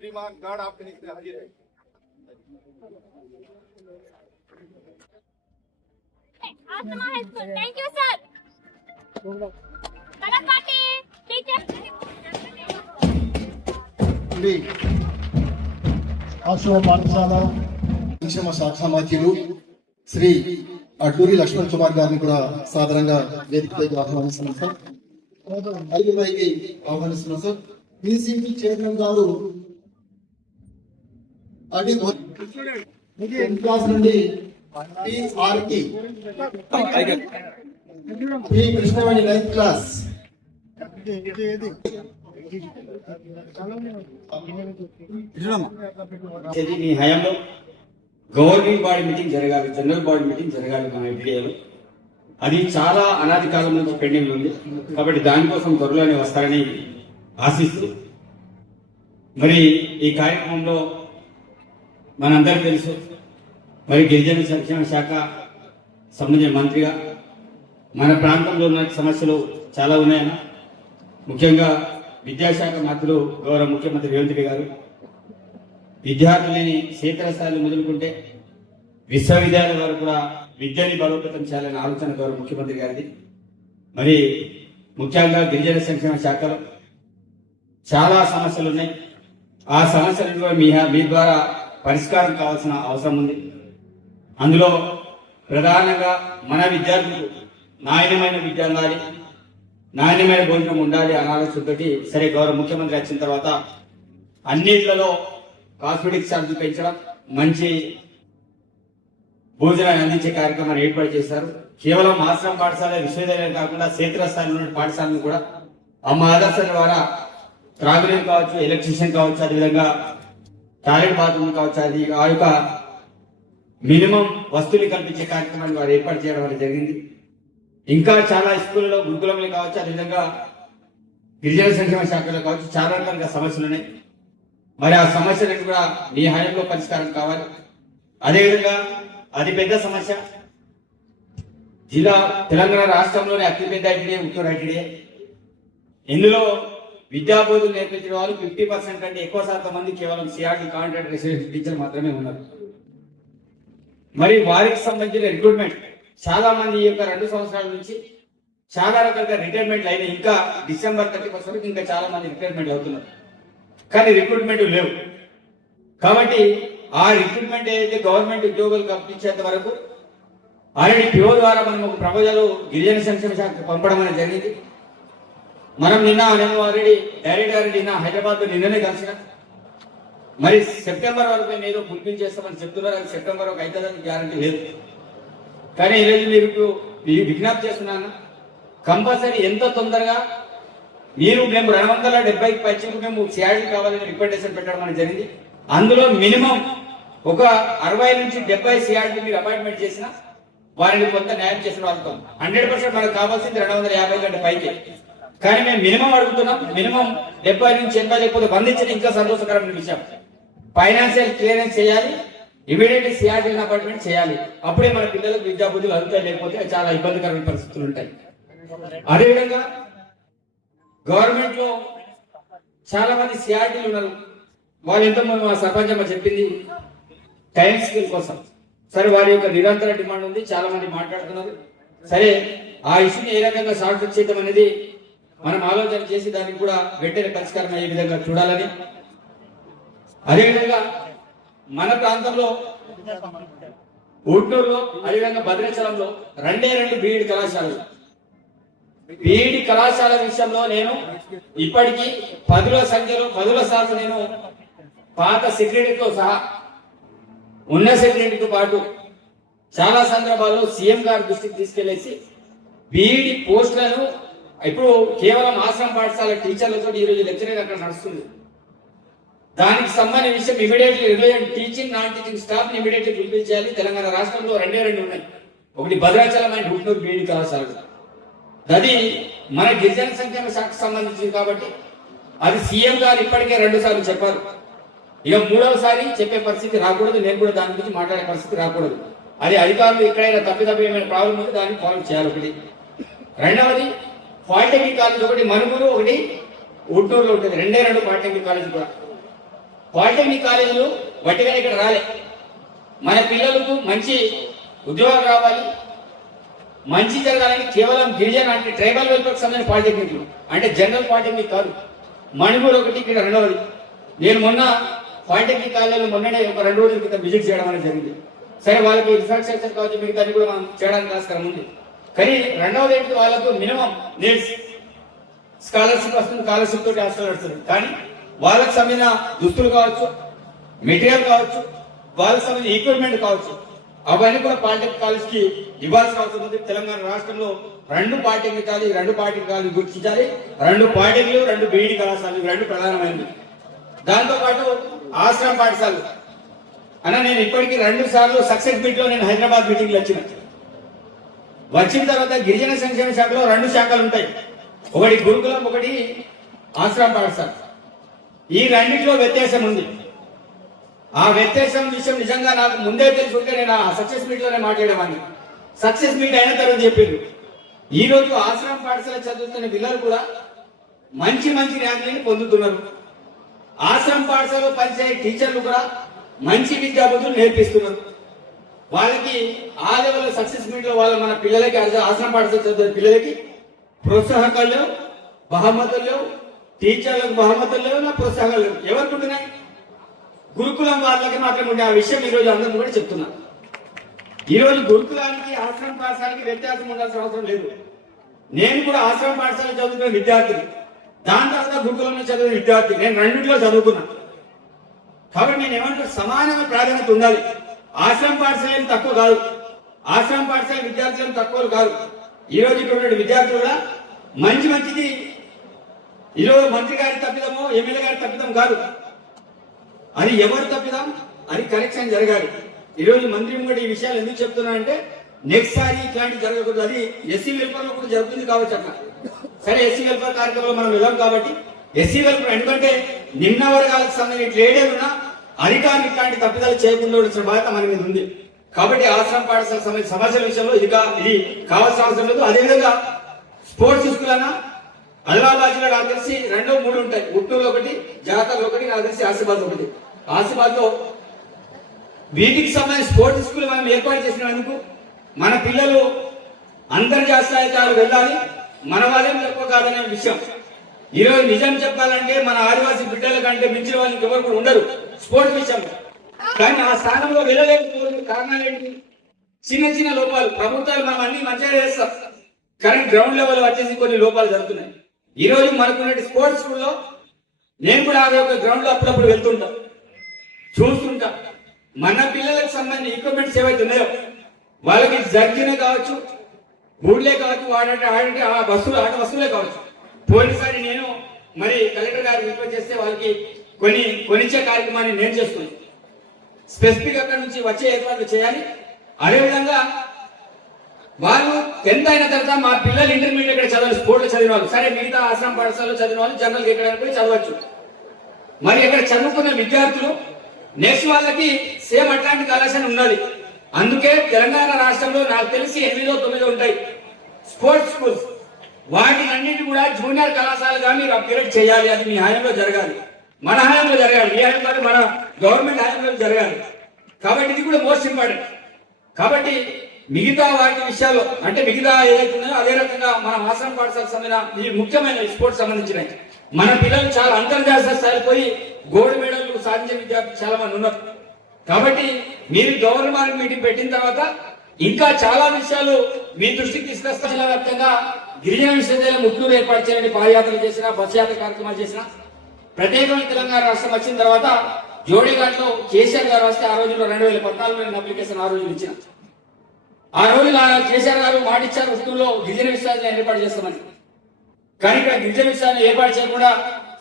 श्रीमान गार्ड आपके नीचे हाजिर है। Thank you, sir. Kanapati, teacher. ఆశ్రమ పాఠశాల సంక్షేమ శాఖ మంత్రులు శ్రీ అడ్డూరి లక్ష్మణ్ కుమార్ గారిని కూడా సాధారణంగా వేదికపైకి ఆహ్వానిస్తున్నాం సార్. వేదికపైకి ఆహ్వానిస్తున్నాం సార్. బీసీపీ చైర్మన్ గారు క్లాస్ నుండి పిఆర్కి పి కృష్ణవేణి 9th క్లాస్ మీ హయాంలో గవర్నింగ్ బాడీ మీటింగ్ జరగాలి, జనరల్ బాడీ మీటింగ్ జరగాలి మన ఎంపీఏలో. అది చాలా అనాది కాలం నుంచి పెండింగ్ ఉంది కాబట్టి దానికోసం త్వరలోనే వస్తారని ఆశిస్తూ, మరి ఈ కార్యక్రమంలో మనందరికీ తెలుసు, మరి గిరిజన సంక్షేమ శాఖ సంబంధించిన మంత్రిగా మన ప్రాంతంలో ఉన్న సమస్యలు చాలా ఉన్నాయన్న. ముఖ్యంగా విద్యాశాఖ మంత్రులు గౌరవ ముఖ్యమంత్రి రేవంత్ రెడ్డి గారు విద్యార్థులని క్షేత్రస్థాయిలో మొదలుకుంటే విశ్వవిద్యాలయాల వరకు కూడా విద్యని బలోపేతం చేయాలనే ఆలోచన గౌరవ ముఖ్యమంత్రి గారిది. మరి ముఖ్యంగా గిరిజన సంక్షేమ శాఖలో చాలా సమస్యలు ఉన్నాయి. ఆ సమస్యలను కూడా మీ ద్వారా పరిష్కారం కావాల్సిన అవసరం ఉంది. అందులో ప్రధానంగా మన విద్యార్థులకు నాణ్యమైన విద్య అందాలి, నాణ్యమైన భోజనం ఉండాలి అనే ఆలోచనతోటి సరే గౌరవ ముఖ్యమంత్రి వచ్చిన తర్వాత అన్నిట్లలో కాస్మెటిక్స్ ఛార్జీలు పెంచడం, మంచి భోజనాన్ని అందించే కార్యక్రమాన్ని ఏర్పాటు చేశారు. కేవలం ఆశ్రమ పాఠశాల విశ్వవిద్యాలయం కాకుండా క్షేత్రస్థాయిలో ఉన్న పాఠశాలను కూడా అమ్మ ఆదర్శ ద్వారా త్రాగునీరు కావచ్చు, ఎలక్ట్రీషియన్ కావచ్చు, అదేవిధంగా టాయిలెట్ బాత్రూమ్ కావచ్చు, అది ఆ యొక్క మినిమం వస్తువులు కల్పించే కార్యక్రమాన్ని వారు ఏర్పాటు చేయడం వల్ల జరిగింది. ఇంకా చాలా స్కూళ్ళలో గురుకులంలో కావచ్చు, అదేవిధంగా గిరిజన సంక్షేమ శాఖలో కావచ్చు చాలా రకాలుగా సమస్యలు ఉన్నాయి. మరి ఆ సమస్యలకు కూడా మీ హయాంలో పరిష్కారం కావాలి. అదేవిధంగా అతి పెద్ద సమస్య జిల్లా తెలంగాణ రాష్ట్రంలోనే అతిపెద్ద ఐటీడీఏ ఉత్తూరు ఐటీడీఏ. ఇందులో విద్యాబోధులు నేర్పించిన వాళ్ళు 50% కంటే ఎక్కువ శాతం మంది కేవలం సిఆర్టీ కాంట్రాక్ట్ రెసిడెన్షియల్ టీచర్ మాత్రమే ఉన్నారు. మరి వారికి సంబంధించిన రిక్రూట్మెంట్ చాలా మంది ఈ యొక్క 2 సంవత్సరాల నుంచి చాలా రకాలుగా రిటైర్మెంట్లు అయినాయి. ఇంకా డిసెంబర్ 31 వరకు ఇంకా చాలా మంది రిటైర్మెంట్ అవుతున్నారు, కానీ రిక్రూట్మెంట్ లేవు. కాబట్టి ఆ రిక్రూట్మెంట్ ఏదైతే గవర్నమెంట్ ఉద్యోగులు కల్పించేంత వరకు ఆల్రెడీ పిఓ ద్వారా మనం ఒక ప్రపోజల్ గిరిజన సంక్షేమ శాఖకు పంపడం అనేది జరిగింది. మనం నేను ఆల్రెడీ డైరెక్టర్ నిన్న హైదరాబాద్ లో నిన్ననే కలిసిన, మరి సెప్టెంబర్ వరకు మేము ఏదో ఫుల్ఫిల్ చేస్తామని చెప్తున్నారు. అది సెప్టెంబర్ వరకు అవుతుందని గ్యారంటీ లేదు. కానీ ఈరోజు మీకు విజ్ఞప్తి చేస్తున్నాను, కంపల్సరీ ఎంత తొందరగా మేము 270 పైచీలకు మేము సిఆర్డీ కావాలని రికమెండేషన్ పెట్టడం అనేది జరిగింది. అందులో మినిమం ఒక 60 నుంచి 70 సిఆర్డీ మీరు అపాయింట్మెంట్ చేసినా వారిని కొంత న్యాయం చేసిన వాళ్ళతో 100% మనకు కావాల్సింది 250 కంటే పైకి. కానీ మేము మినిమం అడుగుతున్నాం. మినిమం 70 నుంచి 80 లేకపోతే బంధించడం ఇంకా సంతోషకరమైన విషయం. ఫైనాన్షియల్ క్లియరెన్స్ చేయాలి, ఇమీడియట్లీ సిఆర్డీ అపాయింట్మెంట్ చేయాలి. అప్పుడే మన పిల్లలకు విద్యా బుద్ధులు అందుతాయి, లేకపోతే చాలా ఇబ్బందికరమైన పరిస్థితులు ఉంటాయి. అదేవిధంగా గవర్నమెంట్ లో చాలా మంది సిఆర్డీలు ఉన్నారు. వాళ్ళు ఎంతో మా సర్పంచ్ అమ్మ చెప్పింది టైం స్కేల్ కోసం. సరే వారి యొక్క నిరంతర డిమాండ్ ఉంది, చాలా మంది మాట్లాడుతున్నారు. సరే ఆ ఇష్యూని ఏ రకంగా సాల్వ్ చేయడం అనేది మనం ఆలోచన చేసి దానికి కూడా వెంటనే పరిష్కారం అయ్యే విధంగా చూడాలని. అదేవిధంగా మన ప్రాంతంలో ఊట్నూరులో అదేవిధంగా భద్రాచలంలో 2 బీఈడి కళాశాలలు. బీఈడి కళాశాల విషయంలో నేను ఇప్పటికీ 10ల సంఖ్యలో 10ల సార్లు నేను పాత సెక్రటరీతో సహా ఉన్న సెక్రటరీతో పాటు చాలా సందర్భాల్లో సీఎం గారి దృష్టికి తీసుకెళ్లేసి బీఈడి పోస్టులను ఇప్పుడు కేవలం ఆశ్రమ పాఠశాల టీచర్లతో ఈరోజు లెక్చరర్ అక్కడ నడుస్తుంది. దానికి సంబంధించిన విషయం immediately relevant teaching non teaching staff ని ఇమీడియట్లీ ఫుల్ఫిల్ చేయాలి. తెలంగాణ రాష్ట్రంలో 2 ఉన్నాయి, ఒకటి భద్రాచలం అండ్ ఊట్నూరు బీఈడి కళాశాల. అది మన గిరిజన సంక్షేమ శాఖకు సంబంధించింది కాబట్టి అది సీఎం గారు ఇప్పటికే 2 సార్లు చెప్పారు. ఇక 3వసారి చెప్పే పరిస్థితి రాకూడదు, నేను కూడా దాని గురించి మాట్లాడే పరిస్థితి రాకూడదు. అది అధికారులు ఎక్కడైనా తప్పిదప్ప ఏమైనా ప్రాబ్లం ఉంటే దాన్ని ఫాలో చేయాలి. ఒకటి. రెండవది పాలిటెక్నిక్ కాలేజ్ ఒకటి మనుగురు, ఒకటి ఊట్నూరులో ఉంటుంది. 2 పాలిటెక్నిక్ కాలేజ్ కూడా పాలిటెక్నిక్ కాలేజీలు వట్టిగా ఇక్కడ రాలే. మన పిల్లలకు మంచి ఉద్యోగాలు రావాలి, మంచి జరగాలని కేవలం గిరిజన అంటే ట్రైబల్ వెల్ఫేర్కి సంబంధించిన పాలిటెక్నిక్లు అంటే జనరల్ పాలిటెక్నిక్ కాదు. మణిపూర్ ఒకటి, ఇక్కడ రెండవది. నేను మొన్న పాలిటెక్నిక్ కాలేజీలో మొన్ననే ఒక 2 రోజుల క్రితం విజిట్ చేయడం అనేది జరిగింది. సరే, వాళ్ళకి ఇన్ఫ్రాస్ట్రక్చర్ కావచ్చు, మిగతా కూడా మనం చేయడానికి ఆస్కారం ఉంది. కానీ రెండవది ఏంటి, వాళ్ళకు మినిమం నీడ్స్ స్కాలర్షిప్ వస్తుంది, స్కాలర్షిప్ తోటి హాస్టల్ నడుస్తుంది. కానీ వాళ్ళకి సంబంధించిన దుస్తులు కావచ్చు, మెటీరియల్ కావచ్చు, వాళ్ళకి సంబంధించిన ఈక్విప్మెంట్ కావచ్చు, అవన్నీ కూడా పాలిటెక్నిక్ కాలేజ్ కి ఇవ్వాల్సిన అవసరం ఉంది. తెలంగాణ రాష్ట్రంలో 2 పాలిటెక్నిక్ కాలేజ్, 2 పాలిటెక్నిక్ కాలేజ్ గుర్తించాలి. 2 పాలిటెక్నిక్లు, 2 బీఈడి కళాశాలలు, 2 ప్రధానమైనవి. దాంతో పాటు ఆశ్రమ పాఠశాలలు అన్న, నేను ఇప్పటికీ 2 సార్లు సక్సెస్ మీట్ లో నేను హైదరాబాద్ మీటింగ్ వచ్చిన తర్వాత గిరిజన సంక్షేమ శాఖలో 2 శాఖలు ఉంటాయి. ఒకటి గురుకులం, ఒకటి ఆశ్రమ పాఠశాల. ఈ రెండింటిలో వ్యత్యాసం ఉంది. ఆ వ్యత్యాసం విషయం నిజంగా నాకు ముందే తెలుసుకుంటే నేను ఆ సక్సెస్ మీట్ లోనే మాట్లాడేవాడిని. సక్సెస్ మీట్ అయిన తర్వాత చెప్పిండు, ఈ రోజు ఆశ్రమ పాఠశాల చదువుతున్న పిల్లలు కూడా మంచి మంచి ర్యాంకులను పొందుతున్నారు. ఆశ్రమ పాఠశాలలో పనిచేసే టీచర్లు కూడా మంచి విద్యాబుద్ధులు నేర్పిస్తున్నారు. వాళ్ళకి ఆ లెవెల్ సక్సెస్ మీట్ లో వాళ్ళు మన పిల్లలకి ఆశ్రమ పాఠశాల చదువుతున్న పిల్లలకి ప్రోత్సాహకాలు లేవు, బహుమతులు లేవు, టీచర్లకు బహుమతులు లేవు, నా ప్రోత్సాహాలు లేవు. ఎవరికి ఉంటున్నాయి? గురుకులం వాళ్ళకి మాత్రం ఉండే. ఆ విషయం ఈ రోజు అందరూ కూడా చెప్తున్నా. ఈ రోజు గురుకులానికి ఆశ్రమ పాఠశాలకి వ్యత్యాసం ఉండాల్సిన అవసరం లేదు. నేను కూడా ఆశ్రమ పాఠశాల చదువుతున్న విద్యార్థిని, దాని తర్వాత గురుకులంలో చదివిన విద్యార్థి. నేను రెండింటిలో చదువుకున్నా. కాబట్టి నేను ఏమంటే సమానమైన ప్రాధాన్యత ఉండాలి. ఆశ్రమ పాఠశాల ఏం తక్కువ కాదు, ఆశ్రమ పాఠశాల విద్యార్థులు తక్కువ కాదు. ఈ రోజు ఇక్కడ విద్యార్థులు కూడా మంచిది. ఈరోజు మంత్రి గారి తప్పిదమో ఎమ్మెల్యే గారి తప్పిదం కాదు, అది ఎవరు తప్పిదం, అది కరెక్షన్ జరగాలి. ఈరోజు మంత్రి కూడా ఈ విషయాలు ఎందుకు చెప్తున్నానంటే నెక్స్ట్ సారి ఇట్లాంటి జరగకూడదు. అది ఎస్సీ వెల్ఫేర్ లో కూడా జరుగుతుంది కావచ్చు అట్లా. సరే, ఎస్సీ వెల్ఫేర్ కార్యక్రమంలో మనం వెళ్ళాం కాబట్టి ఎస్సీ వెల్ఫేర్, ఎందుకంటే నిమ్న వర్గాలకు సంబంధించిన ట్రేడర్ ఉన్నా అధికారులు ఇట్లాంటి తప్పిదాలు చేయకుండా ఉండాల్సిన బాధ్యత మన మీద ఉంది. కాబట్టి ఆశ్రమ పాఠశాల సంబంధించిన సమస్యల విషయంలో ఇది కావాల్సిన అవసరం లేదు. అదేవిధంగా స్పోర్ట్స్ స్కూల్ అన్నా ఆదిలాబాద్ లో నాకు తెలిసి 2, 3 ఉంటాయి. గుంటూరులో ఒకటి, జాతరలో ఒకటి, నాకు తెలిసి ఆసిఫాబాద్ ఒకటి. ఆసిఫాబాద్ లో వీటికి సంబంధించిన స్పోర్ట్స్ స్కూల్ మనం ఏర్పాటు చేసినందుకు మన పిల్లలు అంతర్జాతీయ స్థాయికి వెళ్ళాలి, మన వాళ్ళేం తక్కువ కాదనే విషయం. ఈరోజు నిజం చెప్పాలంటే మన ఆదివాసీ బిడ్డల కంటే మించిన వాళ్ళకి ఎవరు కూడా ఉండరు స్పోర్ట్స్ విషయంలో. కానీ ఆ స్థానంలో వెళ్ళలేకపోవడం కారణాలు ఏంటి? చిన్న లోపాలు. ప్రభుత్వాలు మనం అన్ని మంచిగా చేస్తాం, కానీ గ్రౌండ్ లెవెల్ వచ్చేసి కొన్ని లోపాలు జరుగుతున్నాయి. ఈ రోజు మనకున్న స్పోర్ట్స్ స్కూల్లో నేను కూడా ఆ గ్రౌండ్ లో అప్పుడప్పుడు వెళ్తుంటా, చూస్తుంటా. మన పిల్లలకు సంబంధించిన ఈక్విప్మెంట్స్ ఏవైతే ఉన్నాయో వాళ్ళకి జర్కినే కావచ్చు, బూట్లే కావచ్చు, ఆడే ఆ వస్తువులు, ఆట వస్తువులే కావచ్చు. పోయినసారి నేను మరి కలెక్టర్ గారికి రిక్వెస్ట్ చేస్తే వాళ్ళకి కొనిచ్చే కార్యక్రమాన్ని నేను చేస్తున్నాను. స్పెసిఫిక్ అక్కడ నుంచి వచ్చే ఏర్పాట్లు చేయాలి. అదేవిధంగా వాళ్ళు 10th అయిన తర్వాత మా పిల్లలు ఇంటర్మీడియట్ ఇక్కడ చదవాలి, స్పోర్ట్స్ చదివిన వాళ్ళు. సరే, మిగతా ఆశ్రమ పాఠశాలలో చదివిన వాళ్ళు జనరల్ ఎక్కడ పోయి చదవచ్చు. మరి ఇక్కడ చదువుకున్న విద్యార్థులు నెక్స్ట్ వాళ్ళకి సేమ్ అట్లాంటి కళాశాల ఉండాలి. అందుకే తెలంగాణ రాష్ట్రంలో నాకు తెలిసి 8, 9 ఉంటాయి స్పోర్ట్స్ స్కూల్స్. వాటినన్నింటి కూడా జూనియర్ కళాశాలగా మీరు అప్గ్రేడ్ చేయాలి. అది మీ హయాంలో జరగాలి, మన హయాంలో జరగాలి, మీ హయాంలో మన గవర్నమెంట్ హయాంలో జరగాలి. కాబట్టి ఇది కూడా మోస్ట్ ఇంపార్టెంట్. కాబట్టి మిగతా వాటి విషయాలు అంటే మిగతా ఏదైతే ఉన్నాయో అదే రకంగా మన ఆశ్రమ పాఠశాలకు సంబంధించిన ఈ ముఖ్యమైన స్పోర్ట్స్ సంబంధించినవి మన పిల్లలు చాలా అంతర్జాతీయ స్థాయిలో పోయి గోల్డ్ మెడల్ సాధించే విద్యార్థులు చాలా మంది ఉన్నారు. కాబట్టి మీరు గవర్నమెంట్ మీటింగ్ పెట్టిన తర్వాత ఇంకా చాలా విషయాలు మీ దృష్టికి తీసుకొస్తా. జిల్లా వ్యాప్తంగా గిరిజన విశ్వవిద్యాలయం ముట్లూరు ఏర్పాటు చేయాలని పాదయాత్రలు చేసిన, బస్ యాత్ర కార్యక్రమాలు చేసిన, ప్రత్యేకమైన తెలంగాణ రాష్ట్రం వచ్చిన తర్వాత జోడేఘాట్లో కేసీఆర్ గారు వస్తే ఆ రోజుల్లో 2014 అప్లికేషన్ ఆ రోజులు ఇచ్చిన. ఆ రోజు కేసీఆర్ గారు మాటిచ్చారు ముట్లూరులో గిరిజన విశ్వవిద్యాలయం ఏర్పాటు చేస్తామని. కానీ ఇక్కడ గిరిజన విశ్వవిద్యాలయం ఏర్పాటు చేయకుండా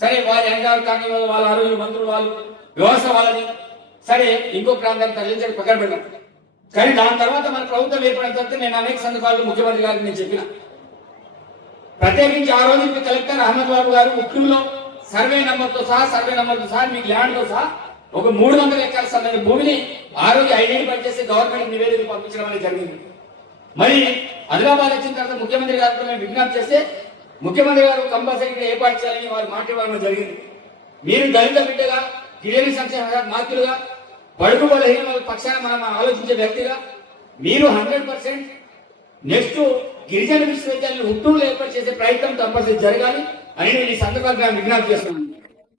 సరే వారి అధికారులు కానీ వాళ్ళ ఆ రోజు మంత్రులు వాళ్ళు వ్యవస్థ వాళ్ళని సరే ఇంకో ప్రాంతానికి తరలించడం పక్కన పెట్టాం. కానీ దాని తర్వాత మన ప్రభుత్వం ఏర్పడిన తర్వాత నేను అనేక సందర్భాల్లో ముఖ్యమంత్రి గారికి నేను చెప్పిన, ప్రత్యేకించి ఆ రోజు కలెక్టర్ అహ్మద్ బాబు గారు ముఖ్యంలో సర్వే నంబర్తో సహా మీకు ల్యాండ్ తో సహా ఒక 300 ఎకరాల సంబంధించిన భూమిని ఆ రోజు ఐడెంటిఫై చేసి గవర్నమెంట్ నివేదిక పంపించడం అనేది జరిగింది. మరి ఆదిలాబాద్ వచ్చిన తర్వాత ముఖ్యమంత్రి గారితో మేము విజ్ఞప్తి చేస్తే ముఖ్యమంత్రి గారు కంపల్సరీగా ఏర్పాటు చేయాలని వారు మాట్లాడడం జరిగింది. మీరు దళిత బిడ్డగా గిరిజన సంక్షేమ మాత్రులుగా బడుగు బలహీన పక్షాన మనం ఆలోచించే వ్యక్తిగా మీరు 100% నెక్స్ట్ గిరిజన విశ్వవిద్యాలయం హుట్టూరులో ఏర్పాటు చేసే ప్రయత్నం తప్పనిసరి జరగాలి అని నేను ఈ సందర్భంగా విజ్ఞప్తి చేస్తున్నాను.